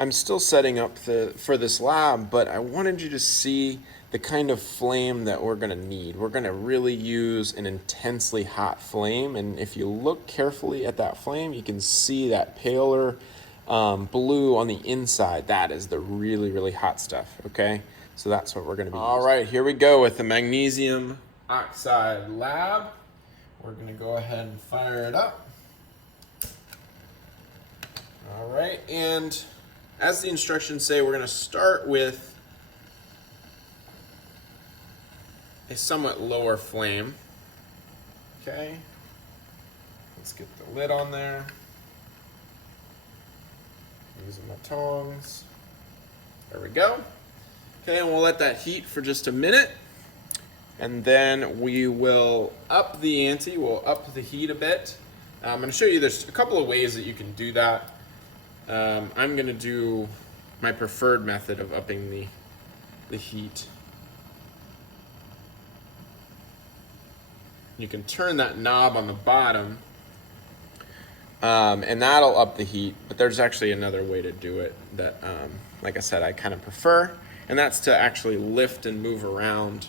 I'm still setting up for this lab, but I wanted you to see the kind of flame that we're gonna need. We're gonna really use an intensely hot flame, and if you look carefully at that flame, you can see that paler blue on the inside. That is the really, really hot stuff, okay? So that's what we're gonna be using. All right, here we go with the magnesium oxide lab. We're gonna go ahead and fire it up. All right, and as the instructions say, we're going to start with a somewhat lower flame. Okay, let's get the lid on there. Using my tongs. There we go. Okay, and we'll let that heat for just a minute. And then we will up the ante, we'll up the heat a bit. I'm going to show you there's a couple of ways that you can do that. I'm going to do my preferred method of upping the heat. You can turn that knob on the bottom, and that'll up the heat, but there's actually another way to do it that, like I said, I kind of prefer, and that's to actually lift and move around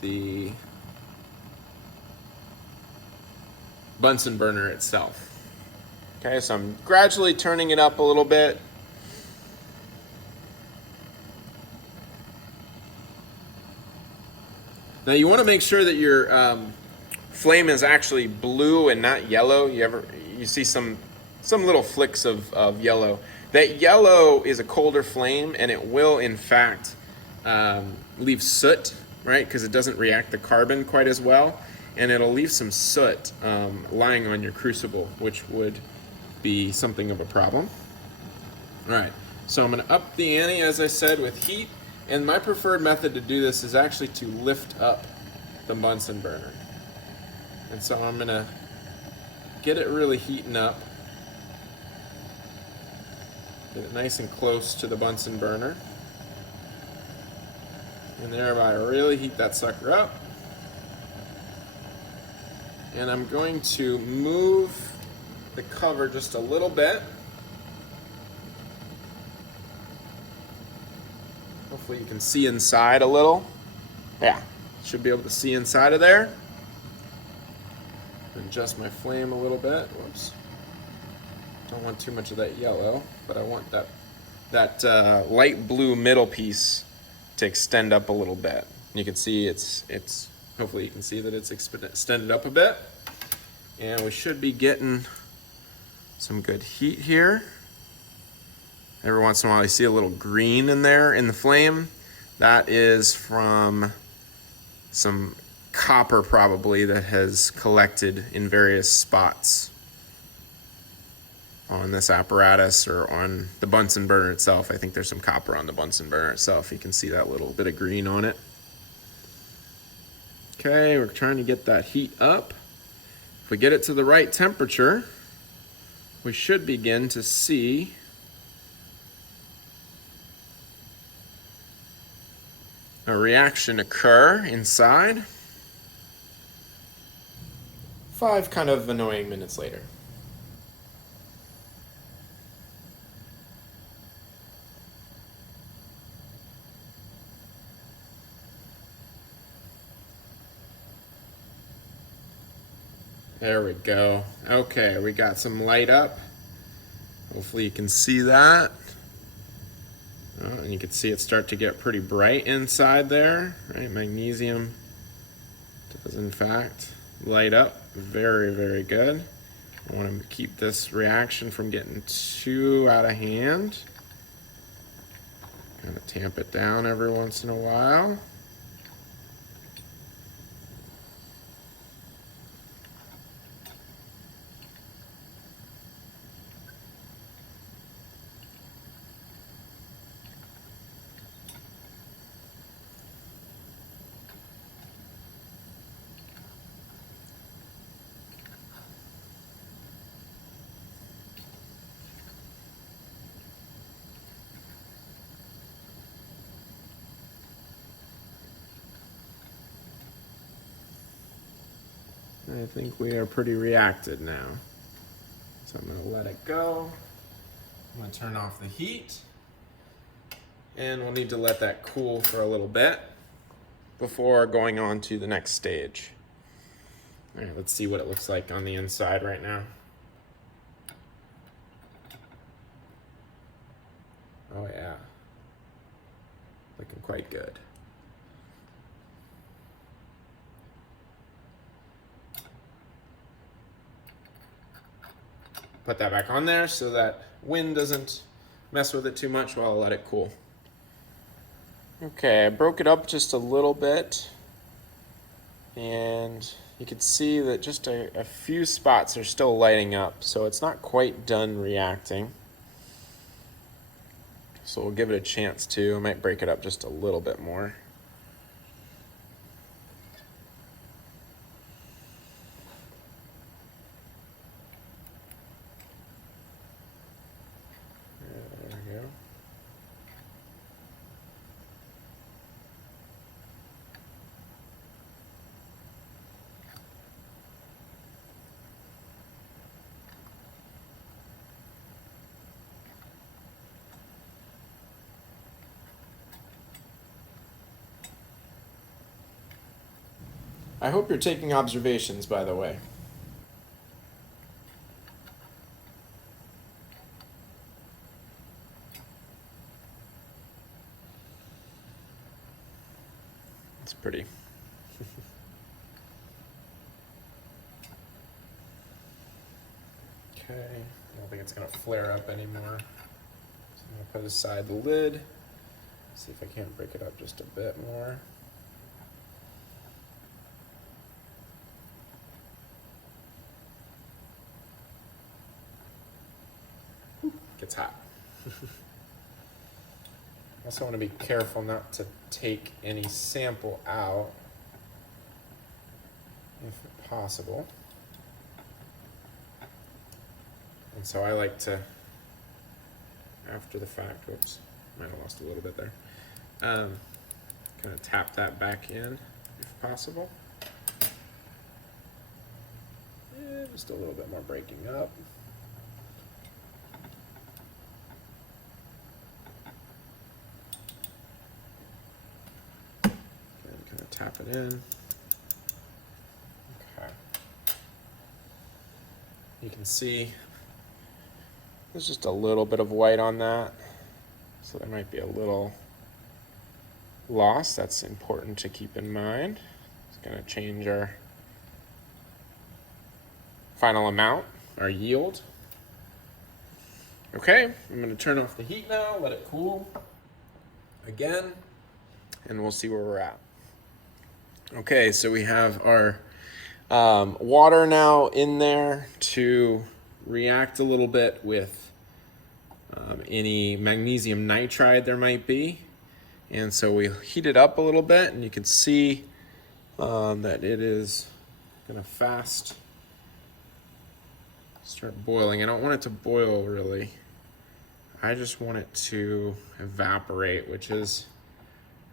the Bunsen burner itself. Okay, so I'm gradually turning it up a little bit. Now you want to make sure that your flame is actually blue and not yellow. You see some little flicks of yellow. That yellow is a colder flame, and it will in fact leave soot, right? Because it doesn't react the carbon quite as well, and it'll leave some soot lying on your crucible, which would be something of a problem. All right, so I'm going to up the ante, as I said, with heat, and my preferred method to do this is actually to lift up the Bunsen burner. And so I'm going to get it really heating up, get it nice and close to the Bunsen burner, and thereby really heat that sucker up. And I'm going to move the cover just a little bit. Hopefully you can see inside a little. Yeah, should be able to see inside of there. Adjust my flame a little bit. Whoops. Don't want too much of that yellow, but I want that light blue middle piece to extend up a little bit. You can see it's hopefully you can see that it's extended up a bit. And we should be getting some good heat here. Every once in a while you see a little green in there in the flame. That is from some copper probably that has collected in various spots on this apparatus or on the Bunsen burner itself. I think there's some copper on the Bunsen burner itself. You can see that little bit of green on it. Okay, we're trying to get that heat up. If we get it to the right temperature, we should begin to see a reaction occur inside. 5 kind of annoying minutes later. There we go. Okay, we got some light up. Hopefully you can see that. And you can see it start to get pretty bright inside there, right? Magnesium does in fact light up very, very good. I want to keep this reaction from getting too out of hand. Kind of tamp it down every once in a while. I think we are pretty reacted now. So I'm going to let it go. I'm gonna turn off the heat, and we'll need to let that cool for a little bit before going on to the next stage. All right, let's see what it looks like on the inside right now. Oh yeah, looking quite good. Put that back on there so that wind doesn't mess with it too much while I let it cool. Okay, I broke it up just a little bit, and you can see that just a few spots are still lighting up, so it's not quite done reacting. So we'll give it a chance to. I might break it up just a little bit more. There we go. I hope you're taking observations, by the way. It's pretty. Okay, I don't think it's gonna flare up anymore. So I'm gonna put aside the lid, see if I can't break it up just a bit more. Gets hot. Also want to be careful not to take any sample out if possible. And so I like to, after the fact, whoops, might have lost a little bit there, kind of tap that back in if possible. Yeah, just a little bit more breaking up. Kind of tap it in. Okay. You can see there's just a little bit of white on that, so there might be a little loss. That's important to keep in mind. It's going to change our final amount, our yield. Okay, I'm going to turn off the heat now, let it cool again, and we'll see where we're at. Okay, so we have our water now in there to react a little bit with any magnesium nitride there might be. And so we heat it up a little bit, and you can see that it is going to fast start boiling. I don't want it to boil really. I just want it to evaporate, which is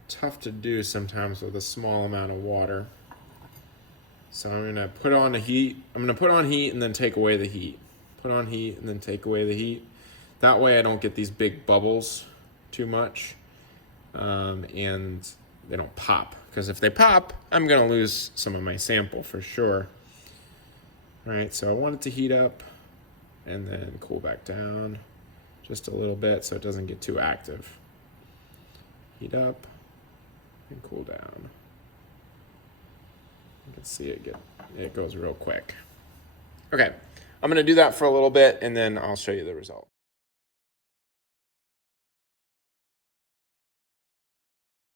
tough to do sometimes with a small amount of water. So I'm going to put on the heat. I'm going to put on heat and then take away the heat. Put on heat and then take away the heat. That way I don't get these big bubbles too much, and they don't pop. Because if they pop, I'm going to lose some of my sample for sure. All right, so I want it to heat up and then cool back down just a little bit so it doesn't get too active. Heat up and cool down. You can see it goes real quick. Okay, I'm going to do that for a little bit and then I'll show you the result.